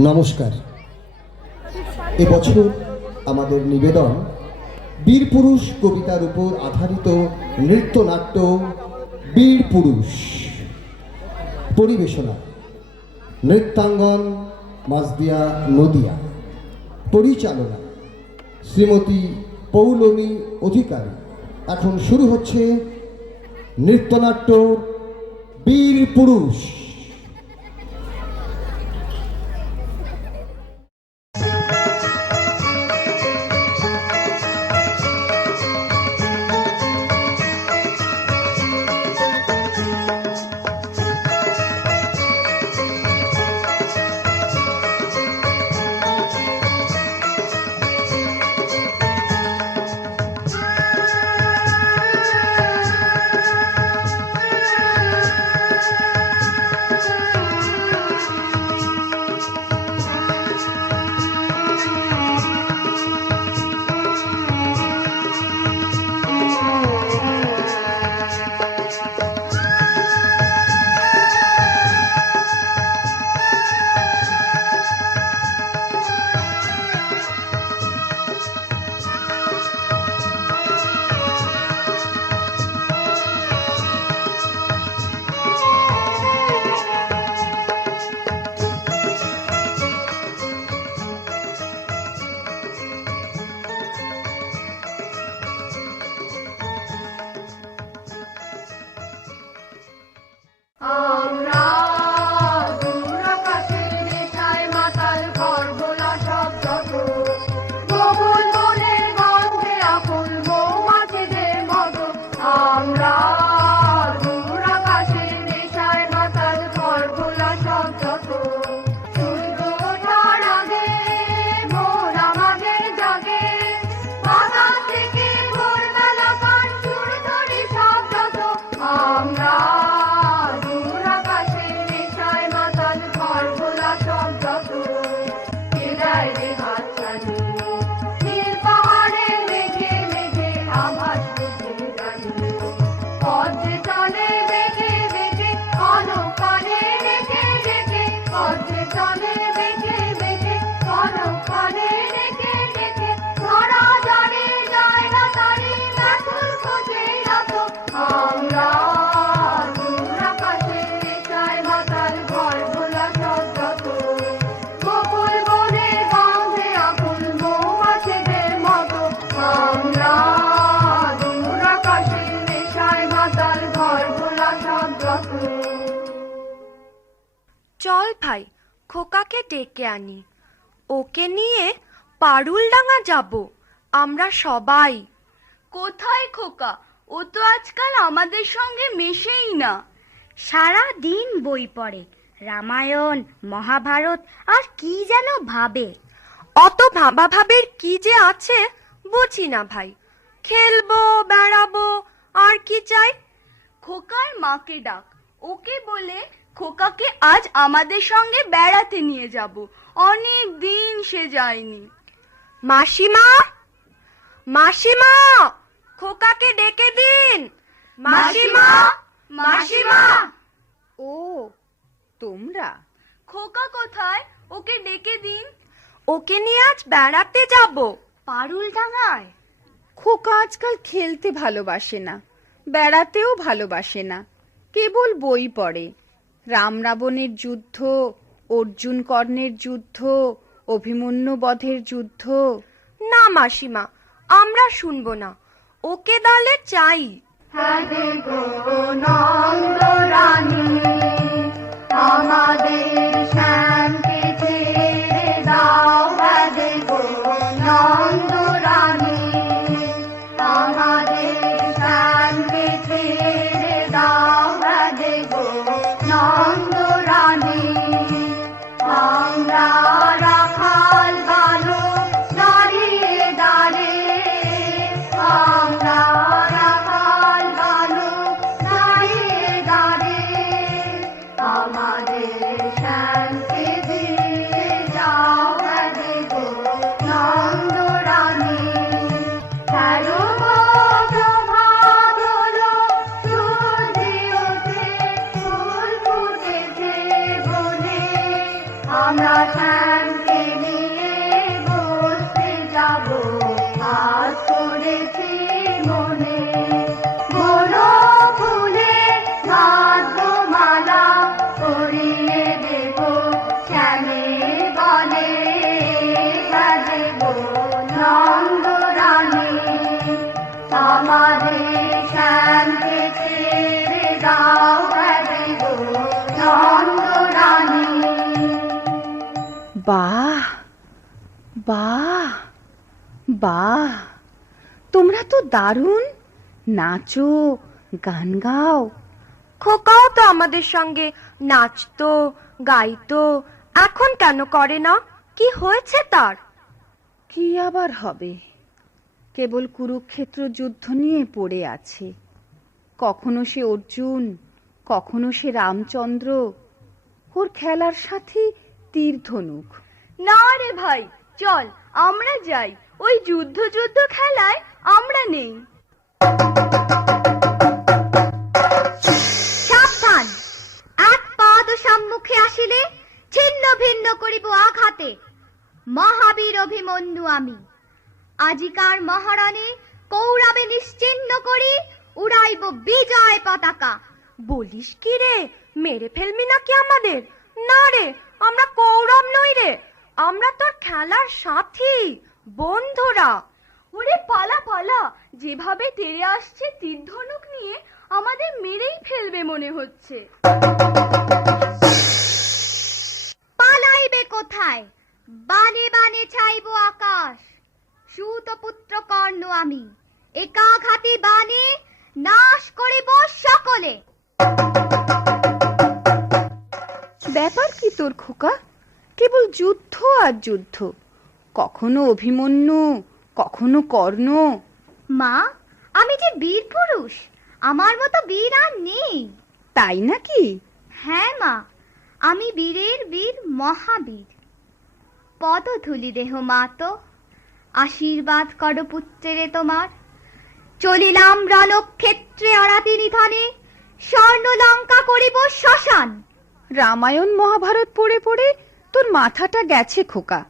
নমস্কার। এবছর আমাদের নিবেদন বীর পুরুষ কবিতার উপর আধারিত নৃত্যনাট্য বীর পুরুষ। পরিবেশনা নৃত্যাঙ্গন মাজদিয়া নদিয়া। পরিচালনা শ্রীমতী পৌলমী অধিকারী। এখন শুরু হচ্ছে নৃত্যনাট্য বীর পুরুষ। চল ভাই, খোকাকে ডেকে আনি। ওকে নিয়ে পারুলডাঙ্গা যাব আমরা সবাই। কোথায় খোকা? ও তো আজকাল আমাদের সঙ্গে মেশেই না। সারা দিন বই পড়ে, রামায়ণ মহাভারত আর কি যেন ভাবে। অত ভাবা ভাবের কি যে আছে বুঝি না ভাই। খেলবো, বেড়াবো, আর কি চাই? খোকার মাকে ডাক, ওকে বলে খোকাকে আজ আমাদের সঙ্গে বেড়াতে নিয়ে যাব। অনেক দিন সে যায়নি। মাসিমা, মাসিমা, খোকাকে ডেকে দিন। মাসিমা, মাসিমা। ও তোমরা? খোকা কোথায়? ওকে ডেকে দিন। ওকে নিয়ে আজ বেড়াতে যাব পারুলডাঙ্গায়। খোকা আজকাল খেলতে ভালোবাসে না, বেড়াতেও ভালোবাসে না, কেবল বই পড়ে। রাম রাবণের যুদ্ধ, অর্জুন কর্ণের যুদ্ধ, অভিমন্যু বধের যুদ্ধ। না মাসিমা, আমরা শুনবো না। ওকে দলে চাই। আমাদের শ্যামকে ছেড়ে দাও, নন্দরানী। আমাদের শ্যামকে ছেড়ে দাও, নন্দরানী। আমরা রাখাল বালক দাঁড়িয়ে দাঁড়িয়ে, আমরা রাখাল বালক দাঁড়িয়ে দাঁড়িয়ে, আমাদের শ্যামকে দিয়ে যাও, নন্দরানী। হ্যালো প্রভাত হলো, সূর্য ওঠে, বাহ বাহ বাহ, তোমরা তো দারুণ নাচো, গান গাও। খোকাও তো আমাদের সঙ্গে নাচতো গাইতো, এখন কেন করে না? কি হয়েছে তার? কি আবার হবে, কেবল কুরুক্ষেত্র যুদ্ধ নিয়ে পড়ে আছে। কখনো সে অর্জুন, কখনো সে রামচন্দ্র, ওর খেলার সাথে তীর ধনুক। না রে ভাই, চল আমরা যাই, ওই যুদ্ধ যুদ্ধ খেলায় আমরা নেই। সাবধান, এক পাদ সম্মুখে আসিলে ছিন্ন ভিন্ন করিব আঘাতে। মহাবীর অভিমন্যু আমি, আজিকার মহারণে কৌরবে নিশ্চিহ্ন করি উড়াইব বিজয় পতাকা। বলিস কি রে, মেরে ফেলবি নাকি আমাদের? না রে, আমরা কৌরব নই রে, আমরা তোর খেলার সাথী, বন্ধুরা। ওরে পালা পালা, যেভাবে তেড়ে আসছে তীর ধনুক নিয়ে আমাদের মেরেই ফেলবে মনে হচ্ছে। পালাইবে কোথায়? বানে বানে ছাইব আকাশ। সুতপুত্র কর্ণ আমি, একাঘাতে বানে নাশ করিব সকলে। ব্যাপার কি তোর খোকা? কেবল যুদ্ধ আর যুদ্ধ, কখনো অভিমন্যু, কখনো কর্ণ। মা, আমি যে বীর পুরুষ, আমার মতো বীর আর নেই। তাই নাকি? হ্যাঁ মা, আমি বীরের বীর, মহাবীর। পদধূলি দেহ মা তো, আশীর্বাদ করো পুত্রেরে তোমার। চলিলাম রণক্ষেত্রে আরাতি নিধানে, স্বর্ণ লঙ্কা করিব শ্মশান। রামায়ণ মহাভারত পড়ে পড়ে তোর মাথাটা গেছে খোকা।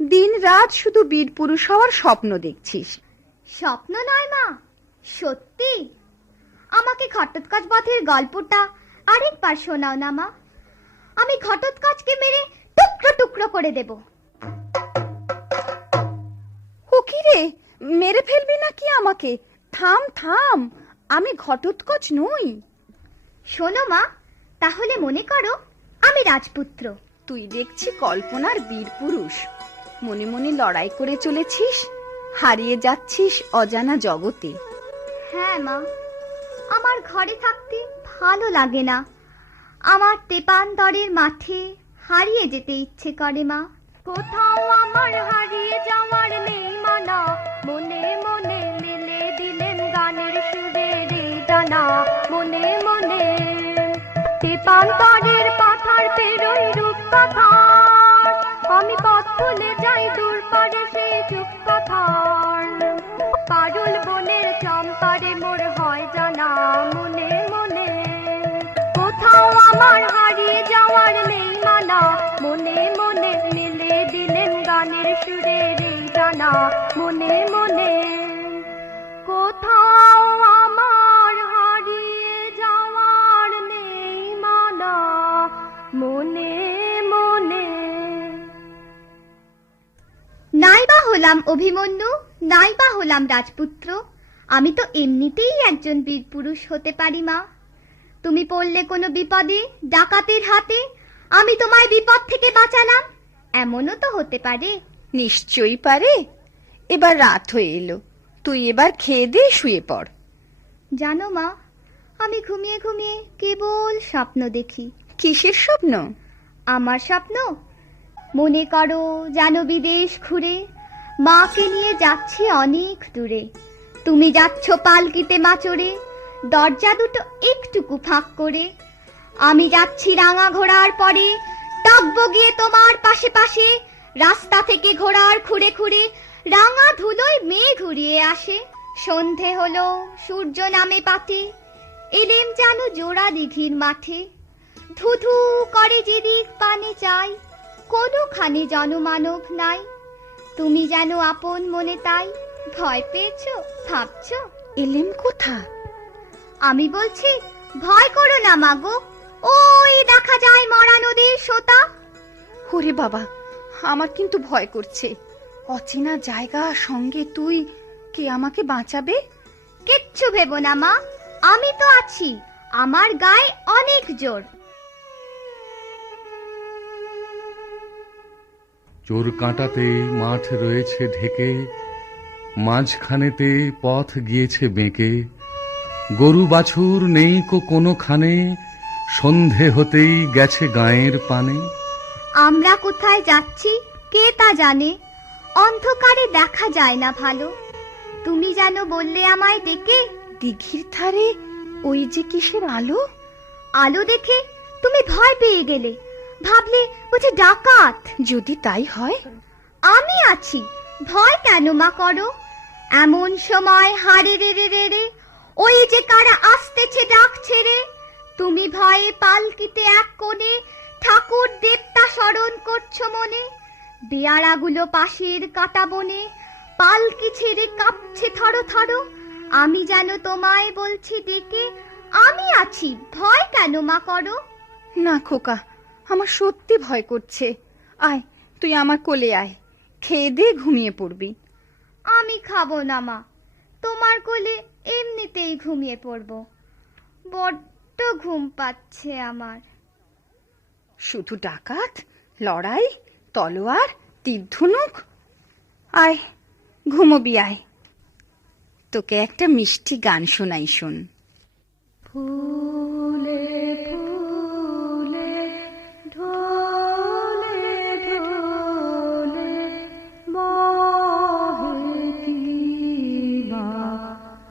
দিন রাত শুধু বীর পুরুষ হওয়ার স্বপ্ন দেখছিস। স্বপ্ন নয় মা, সত্যি। আমাকে ঘটোৎকচ বধের গল্পটা আরেকবার শোনাও না মা, আমি ঘটোৎকচকে মেরে টুকরো টুকরো করে দেব। ও কি রে, মেরে ফেলবি নাকি আমাকে? থাম থাম, আমি ঘটোৎকচ নই। শোনো মা, তাহলে মনে করো আমি রাজপুত্র। তুই দেখছি কল্পনার বীর পুরুষ, মনে মনে লড়াই করে চলেছিস, হারিয়ে যাচ্ছিস অজানা জগতে। হ্যাঁ মা, আমার ঘরে থাকতে ভালো লাগে না, আমার তেপান্তরের মাঠে হারিয়ে যেতে ইচ্ছে করে মা। কোথাও আমার হারিয়ে যাওয়ার নেই মানা, মনে মনে মেলে দিলেন গানের সুরের এই ডানা। মনে মনে তেপান্তরের পাথার পেরোই রূপ কথার, আমি পথ ভুলে যাই দূর পারে সেই চুপ কথার। পারুল বনের চম্পারে মোর হয় জানা, মনে মনে কোথাও আমার হারিয়ে যাওয়ার নেই মানা, মনে মনে মিলে দিলেন গানের সুরের এই ডানা। মনে মনে কোথাও আমার হারিয়ে যাওয়ার নেই মানা, মনে মনে। নাইবা হলাম অভিমন্যু, নাইবা হলাম রাজপুত্র, আমি তো এমনিতেই একজন বীর পুরুষ হতে পারি মা। তুমি পড়লে কোনো বিপদে, ডাকাতের হাতে, আমি তোমায় বিপদ থেকে বাঁচালাম, এমনও তো হতে পারে। নিশ্চয়ই পারে। এবার রাত হয়ে এলো, তুই এবার খেয়ে দিয়ে শুয়ে পড়। জানো মা, আমি ঘুমিয়ে ঘুমিয়ে কেবল স্বপ্ন দেখি। কিসের স্বপ্ন? আমার স্বপ্ন, মনে করো যেন বিদেশ ঘুরে মাকে নিয়ে যাচ্ছি অনেক দূরে। তুমি যাচ্ছ পালকিতে মাচড়ে, দরজা দুটো একটুকু ফাঁক করে। আমি যাচ্ছি রাঙা ঘোড়ার পরে, টগবগিয়ে তোমার পাশে পাশে। রাস্তা থেকে ঘোড়ার খুঁড়ে খুঁড়ে রাঙা ধুলোয় মেঘ ঘুরিয়ে আসে। সন্ধে হলো, সূর্য নামে পাতে, এলেম যেন জোড়া দিঘির মাঠে। ধুধু করে যেদিক পানে চাই, কোনোখানে জনমানব নাই। তুমি যেন আপন মনে তাই, ভয় পেয়েছো ভাবছো? এলেম কোথা? আমি বলছি, ভয় করো না মাগো, ওই দেখা যায় মরা নদীর সোতা। ওরে বাবা, আমার কিন্তু ভয় করছে। অচেনা জায়গা, সঙ্গে তুই, কে আমাকে বাঁচাবে? কিচ্ছু ভেবো না মা, আমি তো আছি, আমার গায়ে অনেক জোর। চোর কাঁটাতে মাঠ রয়েছে ঢেকে, মাঝখানেতে পথ গিয়েছে বেঁকে, গরু বাছুর নেই কোনোখানে, সন্ধে হতেই গেছে গাঁয়ের পানে। আমরা কোথায় যাচ্ছি কে তা জানে, অন্ধকারে দেখা যায় না ভালো। তুমি যেন বললে আমায় ডেকে, দিঘির ধারে ওই যে কিসের আলো? আলো দেখে তুমি ভয় পেয়ে গেলে, ভাবলে বুঝি ডাকাত। যদি তাই হয়, আমি আছি, ভয় কেন মা করো? এমন সময় হারে রে রে রে রে, ওই যে কারা আসতেছে ডাক ছেড়ে। তুমি ভয়ে পালকিতে এক কোণে ঠাকুর দেবতা স্মরণ করছো মনে। বেয়ারাগুলো পাশের কাটা বনে, পালকি ছেড়ে কাঁপছে থরো থরো। আমি যেন তোমায় বলছি ডেকে, আমি আছি, ভয় কেন মা করো? না খোকা, আমার সত্যি ভয় করছে। আয়, তুই আমার কোলে আয়, খেয়ে দিয়ে ঘুমিয়ে পড়বি। আমি খাবো না মা, তোমার কোলে এমনিতেই ঘুমিয়ে পড়বো। বড্ড ঘুম পাচ্ছে আমার। শুধু ডাকাত, লড়াই, তলোয়ার, তীর ধনুক। আয়, ঘুমোবি আয়। তোকে একটা মিষ্টি গান শোনাই, শোন। ফুলে ফুলে ঢলে ঢলে বহে কিবা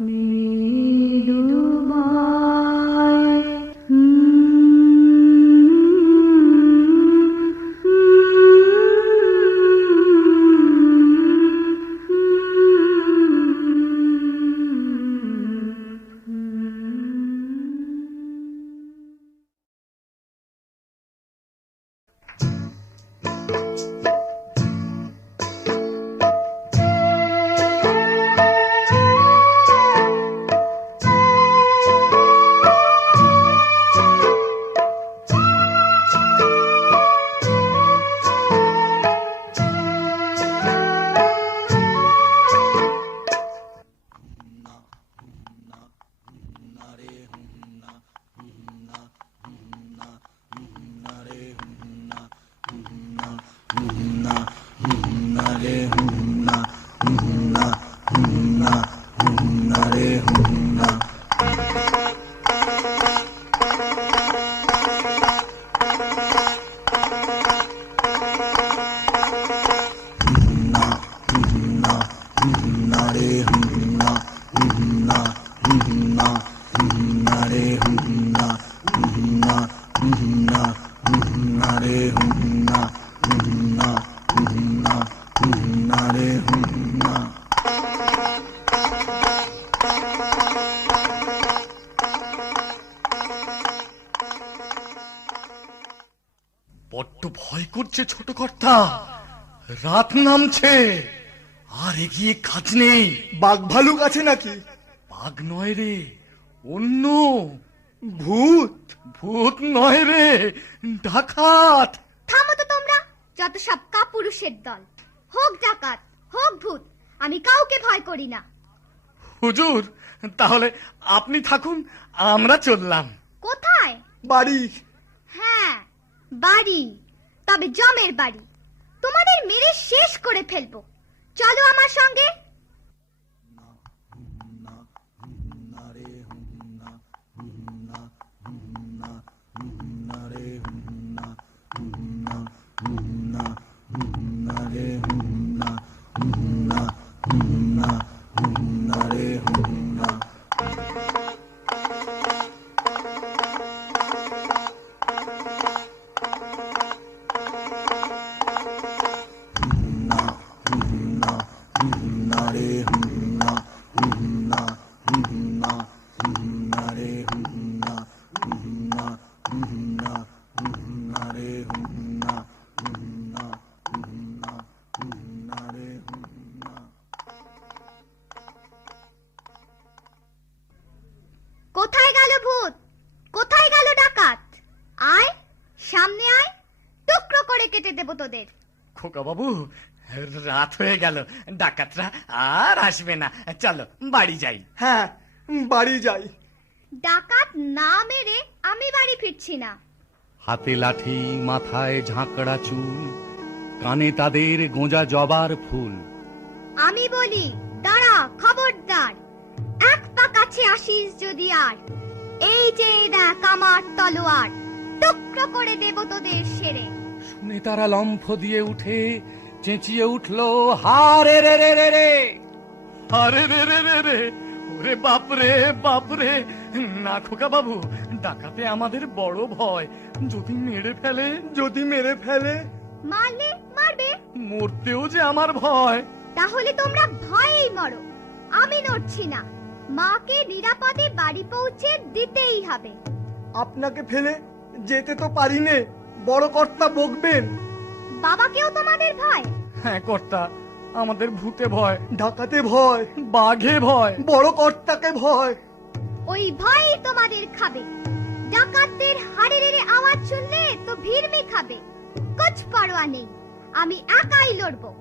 মৃদুময়। বড্ড ভয় করছে ছোট কর্তা, রাত নামছে, আর এগিয়ে কাজ নেই। বাঘ ভালুক আছে নাকি? বাঘ নয় রে, অন্য ভূত? ভূত নয় রে, ডাকাত। থামো তো তোমরা, যত সব কাপুরুষের দল। হোক ডাকাত, হোক ভূত, আমি কাউকে ভয় করি না। হুজুর, তাহলে আপনি থাকুন, আমরা চললাম। কোথায়? বাড়ি। হ্যাঁ, বাড়ি, তবে জমের বাড়ি। তোমাদের মেরে শেষ করে ফেলবো। চলো আমার সঙ্গে। কোথায় গেল ভূত? কোথায় গেল ডাকাত? আয়, সামনে আয়, টুকরো করে কেটে দেব তোদের। খোকা বাবু, রাত হয়ে গেল, ডাকাতরা আর আসবে না, চলো বাড়ি যাই। হ্যাঁ, বাড়ি যাই। ডাকাত না মেরে আমি বাড়ি ফিরছি না। হাতে লাঠি, মাথায় ঝাঁকড়া চুল, কানে তাদের গোঁজা জবার ফুল। আমি বলি দাঁড়া, খবরদার, এক পা কাছে আসিস যদি আর, এই যে দেখ আমার তলোয়ার, টুকরো করে দেব তোদের সেরে। শুনে তারা লম্ফ দিয়ে উঠে চেঁচিয়ে উঠল, হারে রে রে রে রে, আরে রে রে রে রে, ওরে বাপরে বাপরে, না খোকা বাবু, ডাকাতে আমাদের বড় ভয়, যদি মেরে ফেলে। যদি মেরে ফেলে? মারলে মারবে, মরতেও যে আমার ভয়। তাহলে তোমরা ভয়েই মরো, আমি নড়ছি না। মাকে নিরাপদে বাড়ি পৌঁছে দিতেই হবে। আপনাকে ফেলে যেতে তো পারি নে, বড় কর্তা বকবেন। বাবাকেও তোমাদের ভয়? হ্যাঁ কর্তা, আমাদের ভূতে ভয়, ডাকাতে ভয়, বাঘে ভয়, বড় কর্তাকে ভয়। ওই ভয়ই তোমাদের খাবে। ডাকাতদের হাড়ে রেড়ে আওয়াজ শুনলে তো ভিড়মি খাবে। কুছ পরোয়া নেই, আমি একাই লড়বো।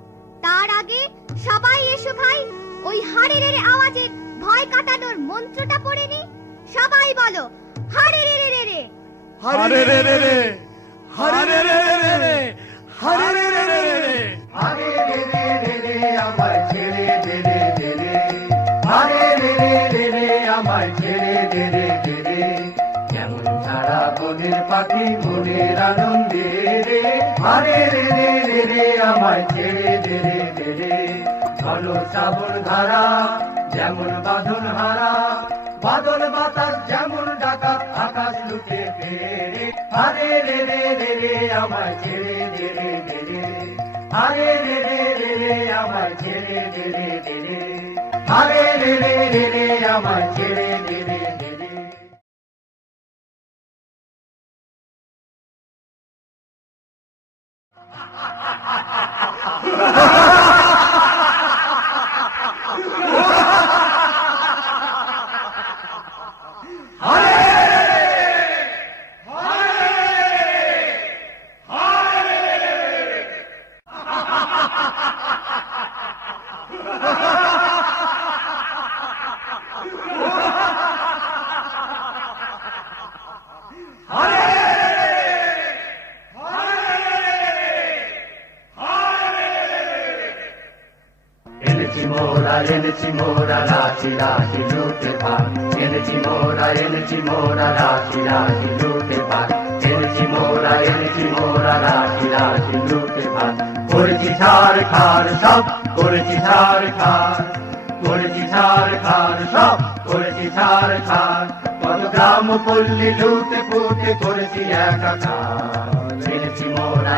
তার আগে সবাই এসো ভাই, ওই হাড়ে রেড়ে আওয়াজের ভয় কাটানোর মন্ত্রটা পড়ে নি। সবাই বলো, হাড়ে রেড়ে রেড়ে। হারে রে রে রে, হারে রে রে রে রে, হারে রে রে রে রে। আরে রে রে রে রে আমায় ছেড়ে দে রে দে রে, আরে রে রে রে রে আমায় ছেড়ে দে রে দে রে, যেমন ছাড়া বনের পাখি মনের আনন্দে রে, আরে রে রে রে রে আমায় ছেড়ে দে রে দে রে, চলো শ্রাবণ ধারা যেমন বাঁধন হারা, বাদল বাতাস যেমন ডাকাত আকাশ লুটে ফেরে, আরে রে রে রে রে আমায় ছেড়ে দে রে দে রে, আরে রে রে রে রে আমায় ছেড়ে দে রে দে রে, আরে রে রে রে রে আমায় ছেড়ে দে রে দে রে। এনেছি মোরা রাশি রাশি লুটে ভাগ, এনেছি মোরা রাশি রাশি লুটে ভাগ, এনেছি মোরা রাশি রাশি লুটে ভাগ, করেছি ছাড় খার সব, করেছি ছাড় খার, করেছি ছাড় খার সব, করেছি ছাড় খার, কত গ্রাম পল্লী লুটে ফুটে করেছি একাকার, এনেছি মোরা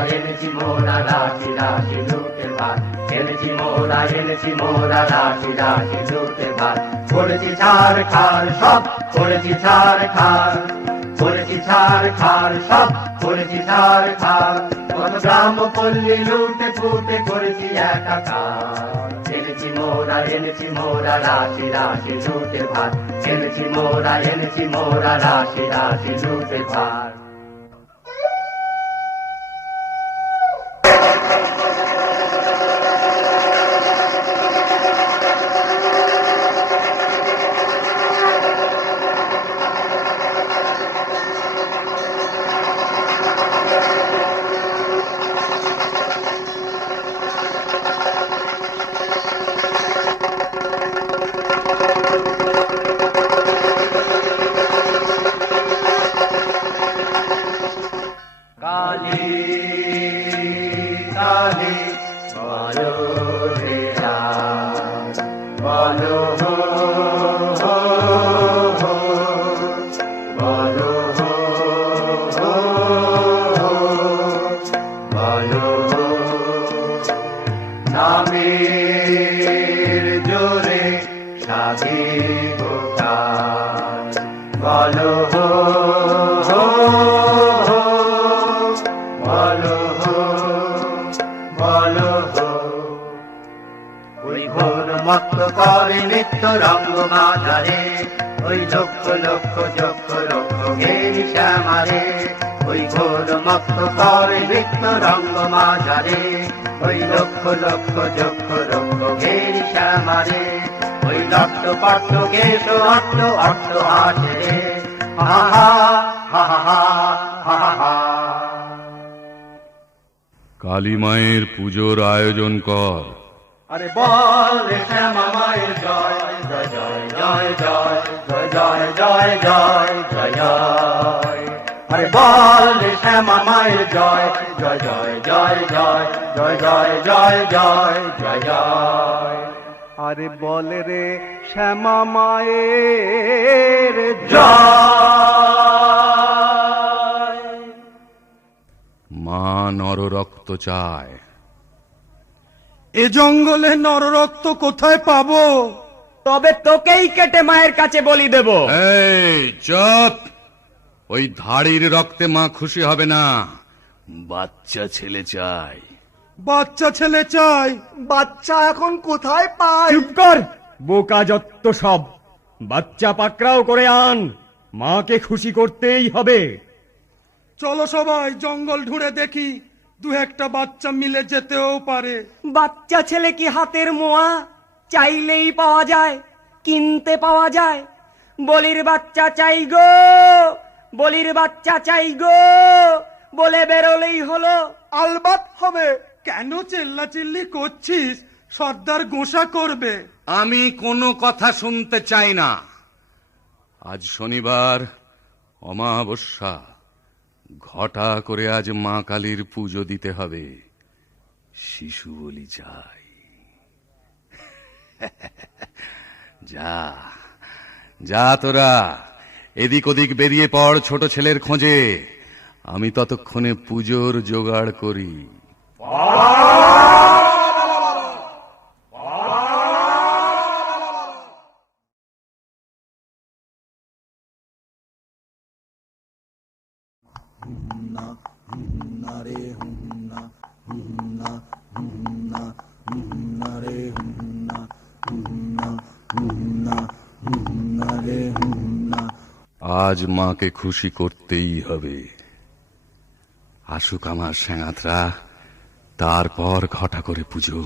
রাশি রাশি লুটে ভাগ, এনেছি মোরা রাশি রাশি লুটে ভাগ, করেছি ছাড় খার সব, করেছি ছাড় খার, করেছি ছাড় খার সব, করেছি ছাড় খার, কত গ্রাম পল্লী লুটে ফুটে করেছি একাকার, এনেছি মোরা রাশি রাশি লুটে ভাগ, এনেছি মোরা রাশি রাশি লুটে ভাগ। কালী কালী বলো রে রাম, বলো হো হো হো, বলো হো হো হো, বলো হো, নামের জোরে সাধে গোকার, বলো হো হো হো, বলো হো বলো হো, ওই ঘোর মত্ত করে নিত্য রঙ্গ মাঝারে, ওই লক্ষ লক্ষ যক্ষ লক্ষ ঘেরি শ্যামারে, ওই ঘোর মত্ত করে নিত্য রঙ্গ মাঝারে, ওই লক্ষ লক্ষ যক্ষ লক্ষ ঘেরি শ্যামারে, ওই রক্ত পট্ট গেশ অট্ট অট্ট আসে রে, হা হা হা হা হা হা হা। কালী মায়ের পুজোর আয়োজন কর। আরে বল রে শ্যামা মায়ের জয় জয় জয় জয় জয় জয় জয় জয় জয় জয়। আরে বল রে শ্যামা মায়ের জয় জয় জয় জয় জয় জয় জয় জয় জয় জয় জয়। আরে বল রে শ্যামা মায়ের জয়। মা নররক্ত চায়। এ জঙ্গলে নররক্ত কোথায় পাবো? তবে তোকেই কেটে মায়ের কাছে বলি দেব। এই চুপ! ওই ধাড়ির রক্তে মা খুশি হবে না। বাচ্চা ছেলে চাই। বাচ্চা ছেলে চাই। বাচ্চা এখন কোথায় পাই? চুপ কর, বোকা যত্ত সব। বাচ্চা পাকড়াও করে আন, মাকে খুশি করতেই হবে। চলো সবাই জঙ্গল ঢুঁড়ে দেখি, দু একটা বাচ্চা মিলে যেতেও পারে। বাচ্চা ছেলে কি হাতের মোয়া? চাইলেই পাওয়া যায়, কিনতে পাওয়া যায়। বলির বাচ্চা চাই গো, বলির বাচ্চা চাই গো বলে বেরোলেই হলো। আলবাত হবে। কেন চিল্লাচিল্লি করছিস? সর্দার গোসা করবে। আমি কোনো কথা শুনতে চাই না। আজ শনিবার, অমাবস্যা। ঘটা করে আজ মা কালীর পুজো দিতে হবে। শিশু বলি চাই। যা যা তোরা এদিক ওদিক বেরিয়ে পড় ছোট ছেলের খোঁজে। আমি ততক্ষণে পুজোর জোগাড় করি। আজ মাকে খুশি করতেই হবে। আসুক আমার স্যাঙাতরা, তারপর ঘটা করে পুজো।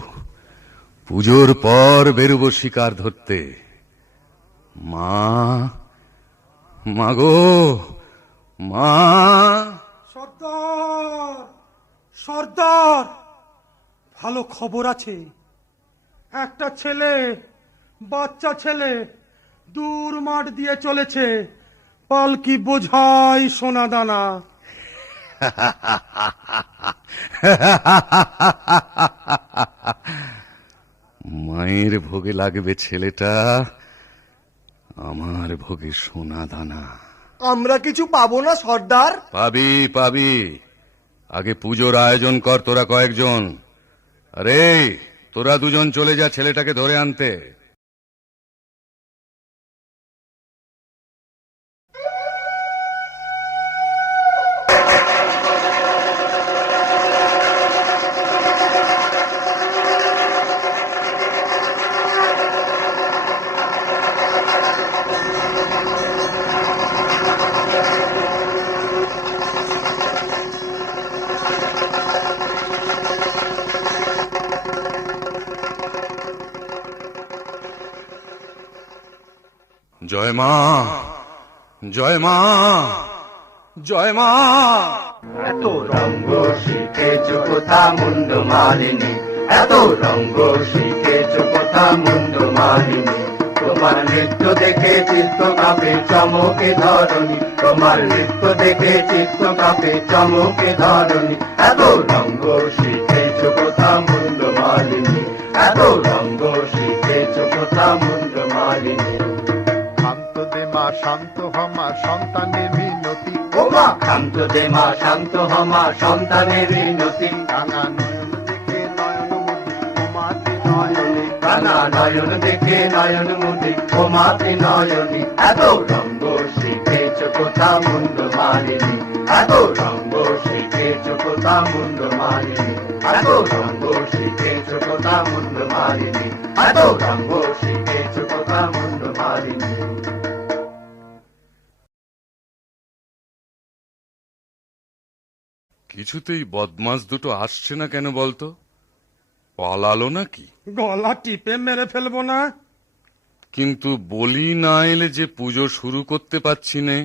পুজোর পর বেরোবো শিকার ধরতে। মা, মাগো, মা। সর্দার, সর্দার, ভালো খবর আছে। একটা ছেলে, বাচ্চা ছেলে দূর মাঠ দিয়ে চলেছে। পালকি বোঝাই সোনা দানা। মায়ের ভোগে লাগবে ছেলেটা, আমার ভোগে সোনা দানা। আমরা কিছু পাবো না সর্দার? পাবি পাবি। আগে পুজোর আয়োজন কর তোরা কয়েকজন। আরে তোরা দুজন চলে যা ছেলেটাকে ধরে আনতে। জয় মা, জয় মা, জয় মা। এত রঙ্গ শিখেছ কোথা মুন্ড মালিনী, এত রঙ্গ শিখেছ কোথা মুন্ড মালিনী। তোমার নৃত্য দেখে চিত্ত কাঁপে চমকে ধরণী, তোমার নৃত্য দেখে চিত্ত কাঁপে চমকে ধরণী। এত রঙ্গ শিখেছ কোথা মুন্ড মালিনী, এত রঙ্গ শিখেছ কোথা মুন্ড মালিনী। শান্ত দে মা শান্ত হমা সন্তানের মিনতি, ওমা শান্ত দে মা শান্ত হমা সন্তানের মিনতি। রাঙা নয়ন দেখে নয়ন মুদি ওমাতে নয়নে, রাঙা নয়ন দেখে নয়ন মুদি ওমাতে নয়নী। এত রঙ্গ শিখেছ কোথা মুন্ড মালিনী, এত রঙ্গ শিখেছ কোথা মুন্ড মালিনী, এত রঙ্গ শিখেছ কোথা মুন্ড মালিনী, এত রঙ্গ শিখেছ কোথা মুন্ড মালিনী। কিছুতেই বদমাস দুটো আসছে না কেন বলতো? পালালো নাকি? গলা টিপে মেরে ফেলবো না? কিন্তু বলি না এলে যে পুজো শুরু করতে পারছি নে।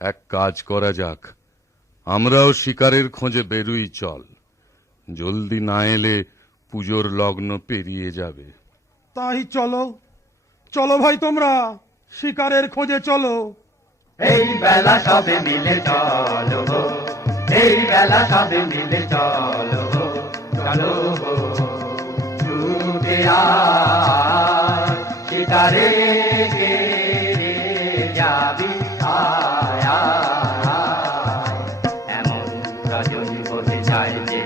এক কাজ করা যাক, আমরাও শিকারের খোঁজে বেরুই চল। জলদি না এলে পুজোর লগ্ন পেরিয়ে যাবে। তাই চলো চলো ভাই, তোমরা শিকারের খোঁজে চলো। এই বেলা সবে মিলে চলো, এই বেলা সবে মিলে চলো, চলো ছুটে আয় শিকারে যাবি আয় আয়। এমন রজনী বলে যায় যে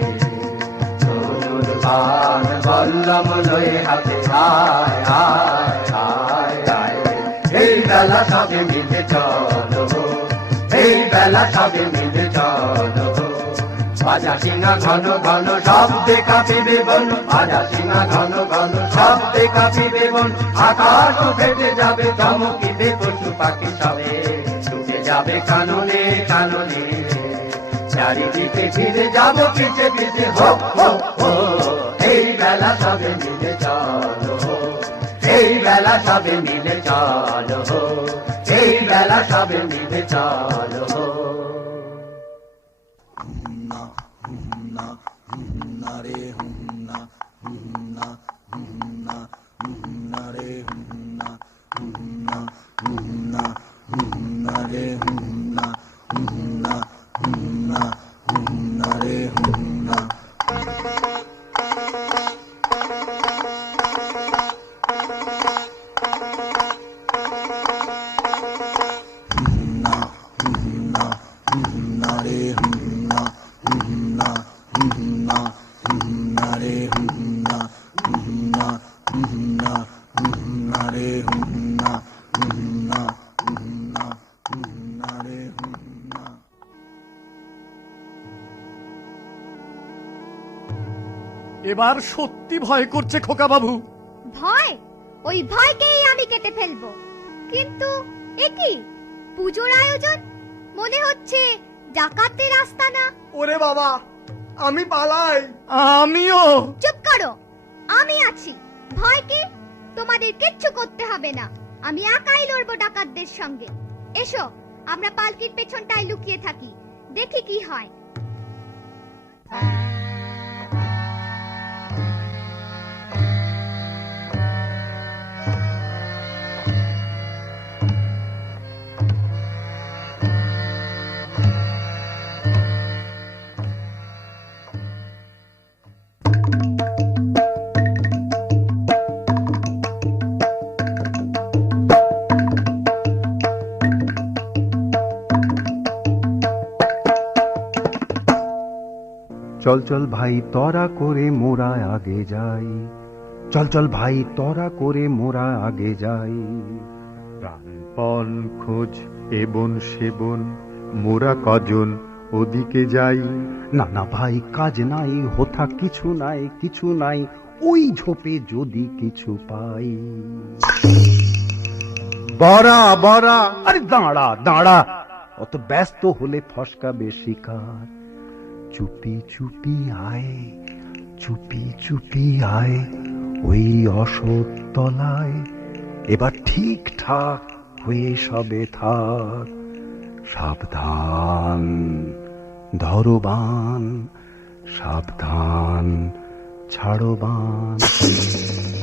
তনুর পান বল্লম লয়ে হাতে আয় আয় আয় আয়। এই বেলা সবে মিলে চলো, এই বেলা সবে মিলে চলো, বাজা সিংহা ঘন ঘন শব্দে কাঁপিবে বন, বাজা সিংহা ঘন ঘন শব্দে কাঁপিবে বন। আকাশ ফেটে যাবে, চমকিবে পশু পাখি সবে, ছুটে যাবে কাননে কাননে, চারিদিকে ফিরে যাব পিছে পিছে হো হো হো। এই বেলা সবে মিলে চলো, এই বেলা সবে মিলে চলো, এই বেলা সবে মিলে চলো। এবার সত্যি ভয় করছে খোকা বাবু। ভয়? ওই ভয়কেই আমি কেটে ফেলবো। কিন্তু একি পুজোর আয়োজন, মনে হচ্ছে ডাকাতের রাস্তা না। ওরে বাবা, আমি পালাই। আমিও। চুপ করো, আমি আছি। ভয় কি? তোমাদের কিচ্ছু করতে হবে না, আমি একাই লড়বো ডাকাতদের সঙ্গে। এসো, আমরা পালকির পেছনটায় লুকিয়ে থাকি, দেখি কি হয়। চল চল ভাই তরা করে মোরা আগে যাই, চল চল ভাই তরা করে মোরা আগে যাই। প্রাণপণ খোঁজ এবন সেবন, মোরা কজন ওদিকে যাই। না না ভাই কাজ নাই, হোথা কিছু নাই কিছু নাই, ওই ঝোপে যদি কিছু পাই। বড়া বড়া, আরে দাঁড়া দাঁড়া, অত ব্যস্ত হলে ফসকাবে শিকার। চুপি চুপি আয়, চুপি চুপি আয়, ওই অশোক তলায়, এবার ঠিকঠাক হয়ে সবে থাক। সাবধান ধরো বান, সাবধান ছাড়ো বান।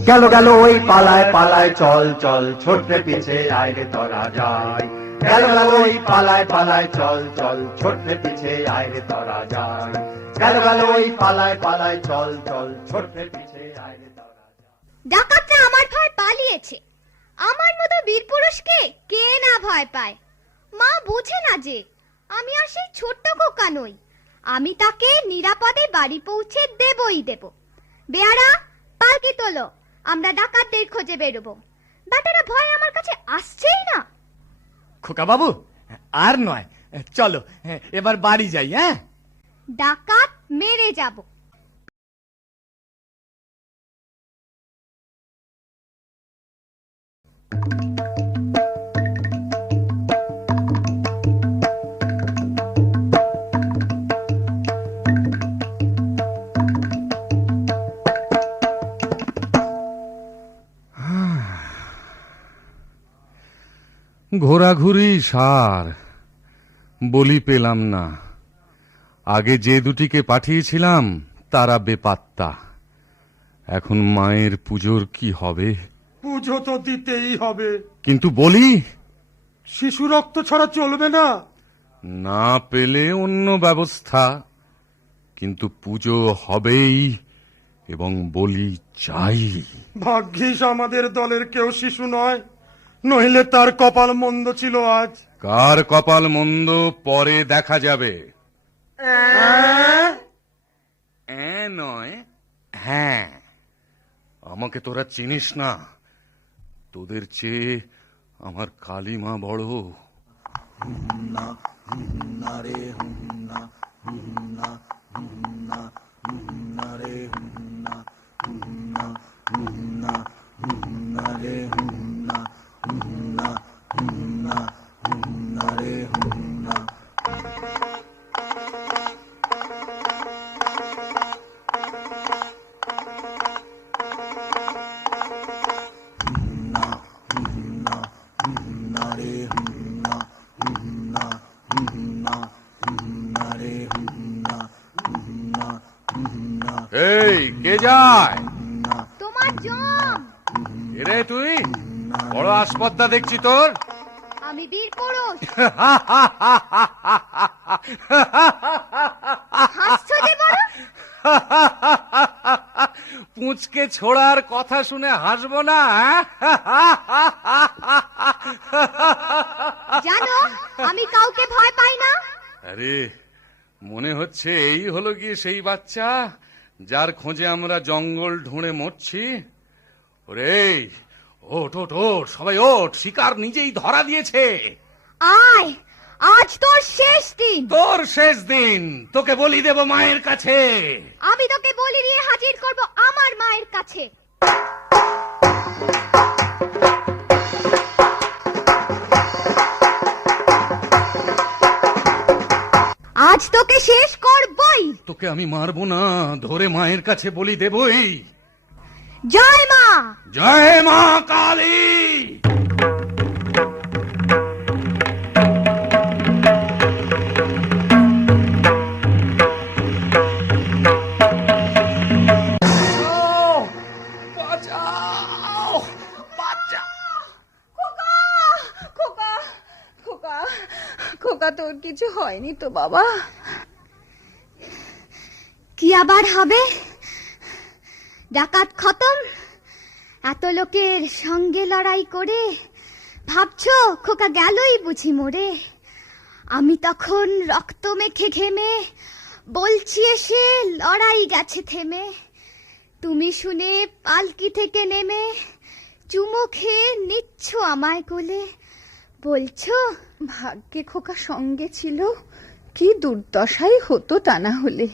গেল গেল ওই পালায় পালায়, চল চল ছোট্ট পিছে আয় রে তোরা যাই। গেল গেল ওই পালায় পালায়, চল চল ছোট্ট পিছে আয় রে তোরা যাই। গেল গেল ওই পালায় পালায়, চল চল ছোট্ট পিছে আয় রে তোরা যাই। ডাকাতরা আমার ভয় পালিয়েছে, আমার মতো বীর পুরুষকে কে না ভয় পায়। মা বুঝে না যে আমি আর সেই ছোট্ট খোকা নই, আমি তাকে নিরাপদে বাড়ি পৌঁছে দেবই দেব। বেয়ারা, পালকি তোলো, আমরা ডাকাতদের খোঁজে বেরোবো। বেটারা ভয় আমার কাছে আসছেই না। খোকা বাবু আর নয়, চলো এবার বাড়ি যাই। হ্যাঁ, ডাকাত মেরে যাব। ঘোরাঘুরি সার, বলি পেলাম না। আগে যে দুটিকে পাঠিয়েছিলাম তারা বেপাত্তা। এখন মায়ের পুজোর কি হবে? পুজো তো দিতেই হবে, কিন্তু বলি, শিশু রক্ত ছাড়া চলবে না। না পেলে অন্য ব্যবস্থা, কিন্তু পুজো হবেই এবং বলি চাই। ভাগ্যিস আমাদের দলের কেউ শিশু নয়, নইলে তার কপাল মন্দ ছিল আজ। কার কপাল মন্দ পরে দেখা যাবে। নয়, হ্যাঁ, আমাকে তোরা চিনিস না। তোদের চেয়ে আমার কালিমা বড়। এই কে যায়? তোমার জম। এরে তুই বড় আসপদ্দা দেখছি তোর। আমি বীর পুরুষ। হাসছো যে বড়? পুঁচকে ছোড়ার কথা শুনে হাসবো না? জানো আমি কাউকে ভয় পাই না। আরে মনে হচ্ছে এই হলো গিয়ে সেই বাচ্চা যার খোঁজে আমরা জঙ্গল ঢুঁড়ে মরছি। ওরে ওঠ ওঠ ওঠ, সবাই ওঠ, শিকার নিজেই ধরা দিয়েছে। আয়, আজ তোর শেষ দিন। তোর শেষ দিন, তোকে বলি দেব মায়ের কাছে। আমি তোকে বলি দিয়ে হাজির করব আমার মায়ের কাছে। আজ তোকে শেষ করবই। তোকে আমি মারবো না, ধরে মায়ের কাছে বলি দেবই। জয় মা, জয় মা কালী। খোকা তোর কিছু হয়নি তো বাবা? কি আবার হবে? ডাকাত খতম, এত লোকের সঙ্গে লড়াই করে ভাবছো খোকা গেলই বুঝি মরে। আমি তখন রক্ত মেখে ঘেমে বলছি এসে লড়াই গেছে থেমে। তুমি শুনে পালকি থেকে নেমে চুমো খেয়ে নিচ্ছ আমায় কোলে, বলছো ভাগ্যে খোকা সঙ্গে ছিল, কি দুর্দশাই হতো তা না হলে।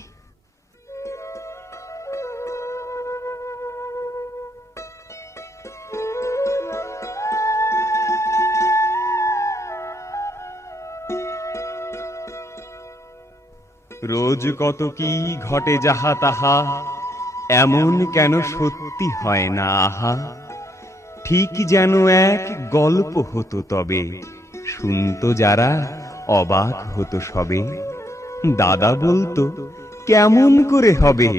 রোজ কত কি ঘটে যাহা তাহা, এমন কেন সত্যি হয় না আহা। ঠিক যেন এক গল্প হতো তবে, শুনতো যারা অবাক হতো সবে। দাদা বলতো কেমন করে হবে,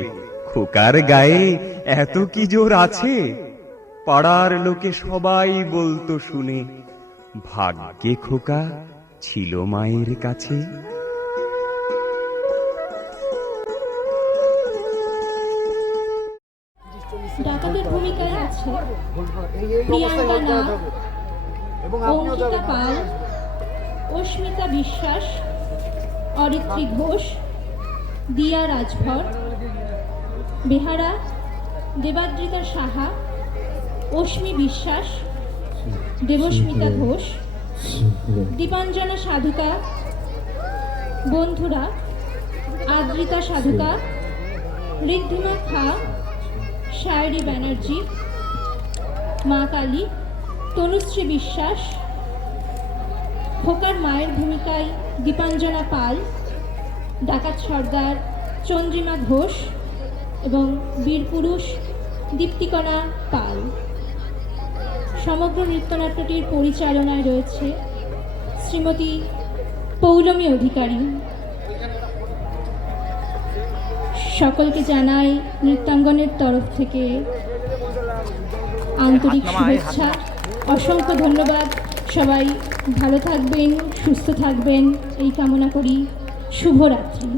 খোকার গায়ে এত কি জোর আছে। পাড়ার লোকে সবাই বলতো শুনে, ভাগ্যে খোকা ছিল মায়ের কাছে। ডাকাতের ভূমিকায় আছে প্রিয়াঙ্কা নাগ, অঙ্কিতা পাল, অস্মিতা বিশ্বাস, অরিত্রী ঘোষ, দিয়া রাজভর, বেহারা দেবাদ্রিতা সাহা, অস্মি বিশ্বাস, দেবস্মিতা ঘোষ, দীপাঞ্জনা সাধুকা, বন্ধুরা আদ্রিতা সাধুকা, ঋদ্ধিমা খা, শায়রি ব্যানার্জি, মা কালী, তনুশ্রী বিশ্বাস, খোকার মায়ের ভূমিকায় দীপাঞ্জনা পাল, ডাকাত সর্দার চন্দ্রিমা ঘোষ এবং বীরপুরুষ দীপ্তিকণা পাল। সমগ্র নৃত্যনাট্যটির পরিচালনায় রয়েছে শ্রীমতী পৌলমী অধিকারী। সকলকে জানাই নৃত্যাঙ্গনের তরফ থেকে আন্তরিক শুভেচ্ছা, অসংখ্য ধন্যবাদ। সবাই ভালো থাকবেন, সুস্থ থাকবেন এই কামনা করি। শুভরাত্রি।